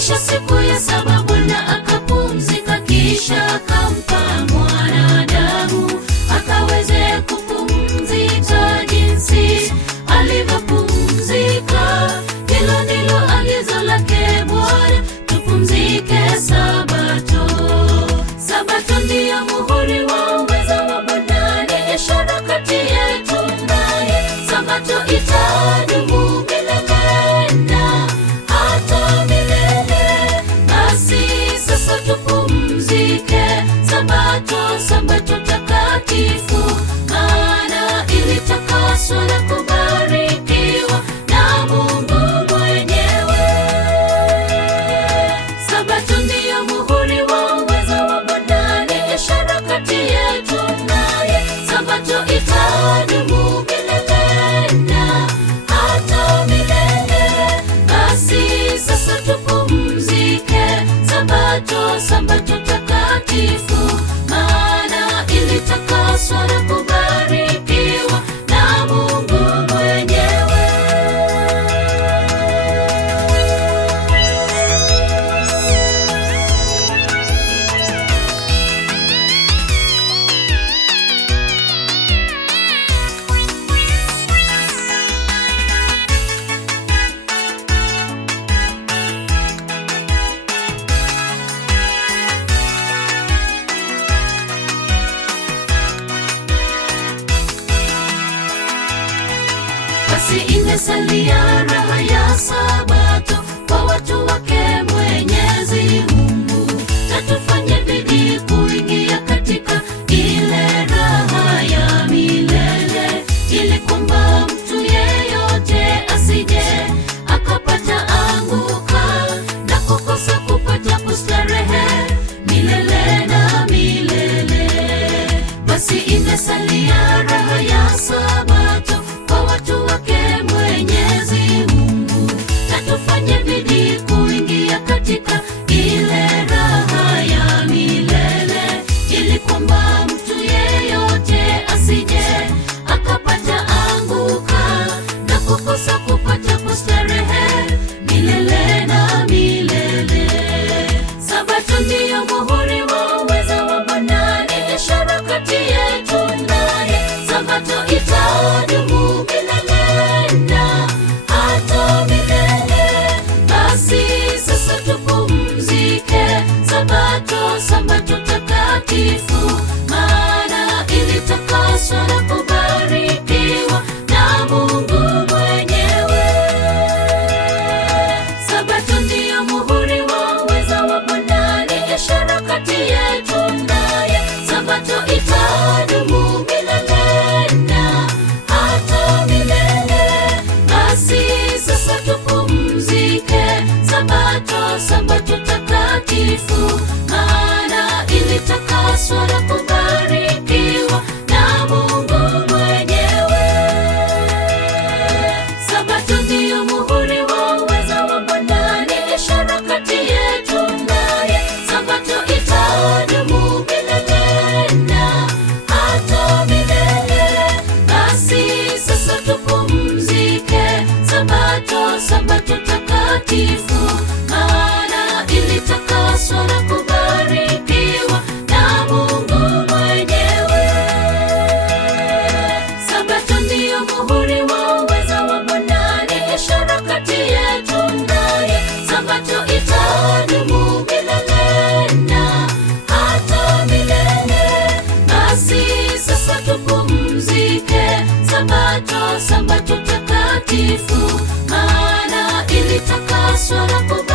Kisha siku ya saba Bwana akapumzika, kisha akampa mwanadamu akaweze kupumzika jinsi alivyopumzika. Hilo ndilo agizo lake Bwana, tupumzike Sabato. Sabato ndiyo muhuri wa uweza wa Bwana, ni ishara kati yetu naye. Sabato itadumu milele na hata milele. Basi sasa tupumzike Sabato, Sabato takatifu, maana ilitakaswa na kubarikiwa na Mungu mwenyewe. Sabato ndiyo muhuri wa uweza wa Bwana, ni ishara kati yetu naye. Sabato itadumu milele na hata milele. Basi sasa tupumzike Sabato, Sabato takatifu, maana ilitakaswa na kubarikiwa na Mungu mwenyewe. Basi imesalia raha ya Sabato kwa watu wake Mwenyezi Mungu, na tufanye bidii kuingia katika ile raha ya milele, ili kwamba mtu yeyote asije akapata anguka na kukosa kupata kustarehe milele na milele. Basi imesalia raha ya Sabato kwa watu wake Mwenyezi Mungu, na tufanye bidii kuingia katika ile raha ya milele, ili kwamba mtu yeyote asije akapata anguka na kukosa kupata kustarehe milele na milele. Sabato ndiyo muhuri wa uweza wa Bwana, ni ishara kati yetu naye. Sabato itadumu milele na hata milele. Basi sasa tupumzike Sabato, Sabato takatifu, maana ilitakaswa na kubarikiwa na Mungu mwenyewe. Sabato ndiyo muhuri wa uweza wa Bwana, ni ishara kati yetu naye. Sabato itadumu milele na hata milele. Basi sasa tupumzike Sabato, Sabato takatifu, maana ilitakaswa na kubarikiwa na Mungu mwenyewe. Sabato ndiyo muhuri wa uweza wa Bwana, ni ishara kati yetu naye. Sabato itadumu milele na hata milele. Basi sasa tupumzike Sabato, Sabato takatifu, maana ilitakaswa na kubarikiwa na Mungu mwenyewe. Sabato ndiyo muhuri wa uweza wa Bwana, ni ishara kati yetu naye. Sabato itadumu milele na hata milele. Basi sasa tupumzike Sabato, Sabato takatifu, maana ilitakaswa na kubarikiwa